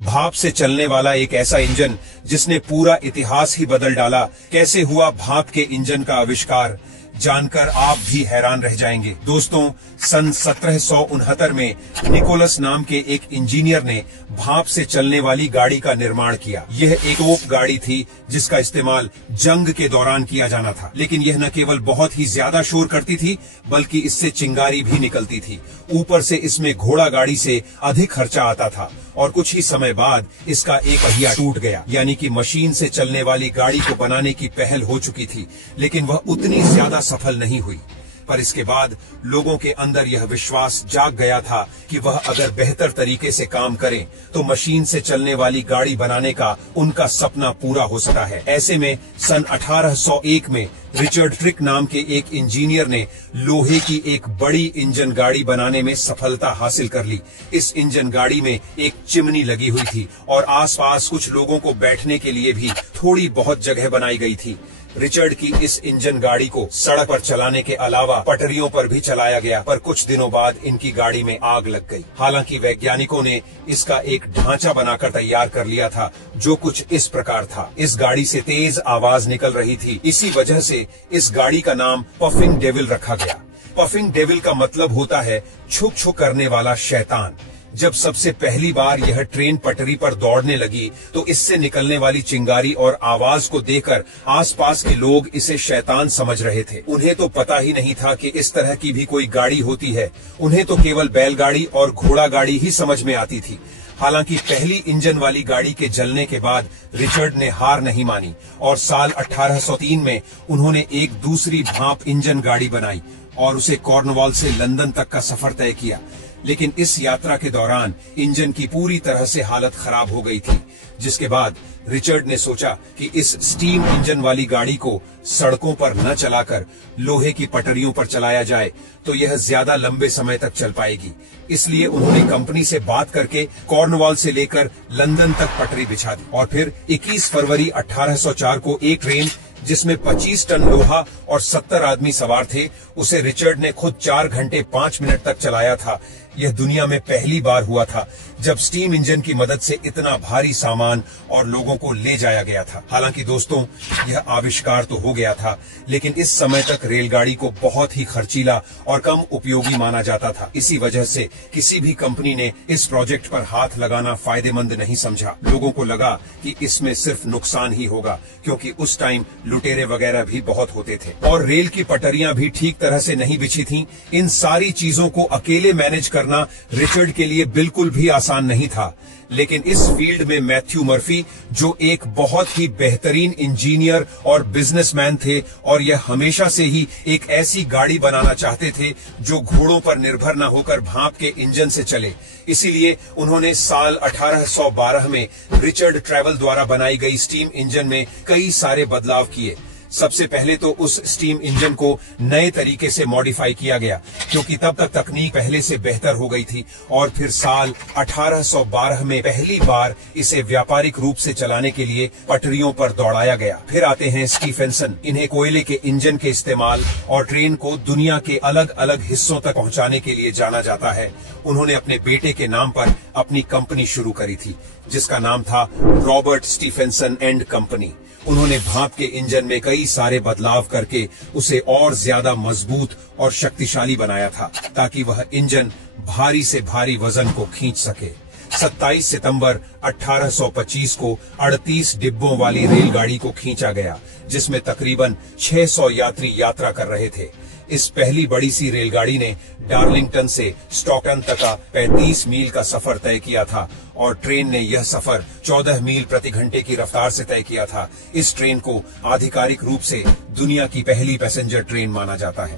भाप से चलने वाला एक ऐसा इंजन जिसने पूरा इतिहास ही बदल डाला। कैसे हुआ भाप के इंजन का आविष्कार, जानकर आप भी हैरान रह जाएंगे। दोस्तों, सन 1769 में निकोलस नाम के एक इंजीनियर ने भाप से चलने वाली गाड़ी का निर्माण किया। यह एक तोप गाड़ी थी जिसका इस्तेमाल जंग के दौरान किया जाना था। लेकिन यह न केवल बहुत ही ज्यादा शोर करती थी बल्कि इससे चिंगारी भी निकलती थी। ऊपर से इसमें घोड़ा गाड़ी से अधिक खर्चा आता था और कुछ ही समय बाद इसका एक पहिया टूट गया। यानी कि मशीन से चलने वाली गाड़ी को बनाने की पहल हो चुकी थी, लेकिन वह उतनी ज्यादा सफल नहीं हुई। पर इसके बाद लोगों के अंदर यह विश्वास जाग गया था कि वह अगर बेहतर तरीके से काम करें तो मशीन से चलने वाली गाड़ी बनाने का उनका सपना पूरा हो सकता है। ऐसे में सन 1801 में रिचर्ड ट्रिक नाम के एक इंजीनियर ने लोहे की एक बड़ी इंजन गाड़ी बनाने में सफलता हासिल कर ली। इस इंजन गाड़ी में एक चिमनी लगी हुई थी और आसपास कुछ लोगों को बैठने के लिए भी थोड़ी बहुत जगह बनाई गई थी। रिचर्ड की इस इंजन गाड़ी को सड़क पर चलाने के अलावा पटरियों पर भी चलाया गया, पर कुछ दिनों बाद इनकी गाड़ी में आग लग गई। हालांकि वैज्ञानिकों ने इसका एक ढांचा बनाकर तैयार कर लिया था जो कुछ इस प्रकार था। इस गाड़ी से तेज आवाज निकल रही थी, इसी वजह से इस गाड़ी का नाम पफिंग डेविल रखा गया। पफिंग डेविल का मतलब होता है छुक छुक करने वाला शैतान। जब सबसे पहली बार यह ट्रेन पटरी पर दौड़ने लगी तो इससे निकलने वाली चिंगारी और आवाज को देखकर आसपास के लोग इसे शैतान समझ रहे थे। उन्हें तो पता ही नहीं था कि इस तरह की भी कोई गाड़ी होती है। उन्हें तो केवल बैलगाड़ी और घोड़ा गाड़ी ही समझ में आती थी। हालांकि पहली इंजन वाली गाड़ी के जलने के बाद रिचर्ड ने हार नहीं मानी और साल 1803 में उन्होंने एक दूसरी भाप इंजन गाड़ी बनाई और उसे कॉर्नवाल से लंदन तक का सफर तय किया। लेकिन इस यात्रा के दौरान इंजन की पूरी तरह से हालत खराब हो गई थी, जिसके बाद रिचर्ड ने सोचा कि इस स्टीम इंजन वाली गाड़ी को सड़कों पर न चलाकर लोहे की पटरियों पर चलाया जाए तो यह ज्यादा लंबे समय तक चल पाएगी। इसलिए उन्होंने कंपनी से बात करके कॉर्नवाल से लेकर लंदन तक पटरी बिछा दी और फिर 21 फरवरी 1804 को एक ट्रेन जिसमें 25 टन लोहा और 70 आदमी सवार थे, उसे रिचर्ड ने खुद 4 घंटे 5 मिनट तक चलाया था। यह दुनिया में पहली बार हुआ था जब स्टीम इंजन की मदद से इतना भारी सामान और लोगों को ले जाया गया था। हालांकि दोस्तों, यह आविष्कार तो हो गया था, लेकिन इस समय तक रेलगाड़ी को बहुत ही खर्चीला और कम उपयोगी माना जाता था। इसी वजह से किसी भी कंपनी ने इस प्रोजेक्ट पर हाथ लगाना फायदेमंद नहीं समझा। लोगों को लगा कि इसमें सिर्फ नुकसान ही होगा, क्योंकि उस टाइम लुटेरे वगैरह भी बहुत होते थे और रेल की पटरियां भी ठीक तरह से नहीं बिछी थीं। इन सारी चीजों को अकेले मैनेज करना रिचर्ड के लिए बिल्कुल भी आसान नहीं था। लेकिन इस फील्ड में मैथ्यू मर्फी, जो एक बहुत ही बेहतरीन इंजीनियर और बिजनेसमैन थे, और यह हमेशा से ही एक ऐसी गाड़ी बनाना चाहते थे जो घोड़ों पर निर्भर न होकर भाप के इंजन से चले। इसीलिए उन्होंने साल 1812 में रिचर्ड ट्रेवल द्वारा बनाई गई स्टीम इंजन में कई सारे बदलाव किए। सबसे पहले तो उस स्टीम इंजन को नए तरीके से मॉडिफाई किया गया, क्योंकि तब तक तकनीक पहले से बेहतर हो गई थी। और फिर साल 1812 में पहली बार इसे व्यापारिक रूप से चलाने के लिए पटरियों पर दौड़ाया गया। फिर आते हैं स्टीफेंसन। इन्हें कोयले के इंजन के इस्तेमाल और ट्रेन को दुनिया के अलग अलग हिस्सों तक पहुंचाने के लिए जाना जाता है। उन्होंने अपने बेटे के नाम पर अपनी कंपनी शुरू करी थी, जिसका नाम था रॉबर्ट स्टीफेंसन एंड कंपनी। उन्होंने भाप के इंजन में कई सारे बदलाव करके उसे और ज्यादा मजबूत और शक्तिशाली बनाया था, ताकि वह इंजन भारी से भारी वजन को खींच सके। 27 सितंबर 1825 को 38 डिब्बों वाली रेलगाड़ी को खींचा गया, जिसमें तकरीबन 600 यात्री यात्रा कर रहे थे। इस पहली बड़ी सी रेलगाड़ी ने डार्लिंगटन से स्टॉकटन तक का 35 मील का सफर तय किया था और ट्रेन ने यह सफर 14 मील प्रति घंटे की रफ्तार से तय किया था। इस ट्रेन को आधिकारिक रूप से दुनिया की पहली पैसेंजर ट्रेन माना जाता है।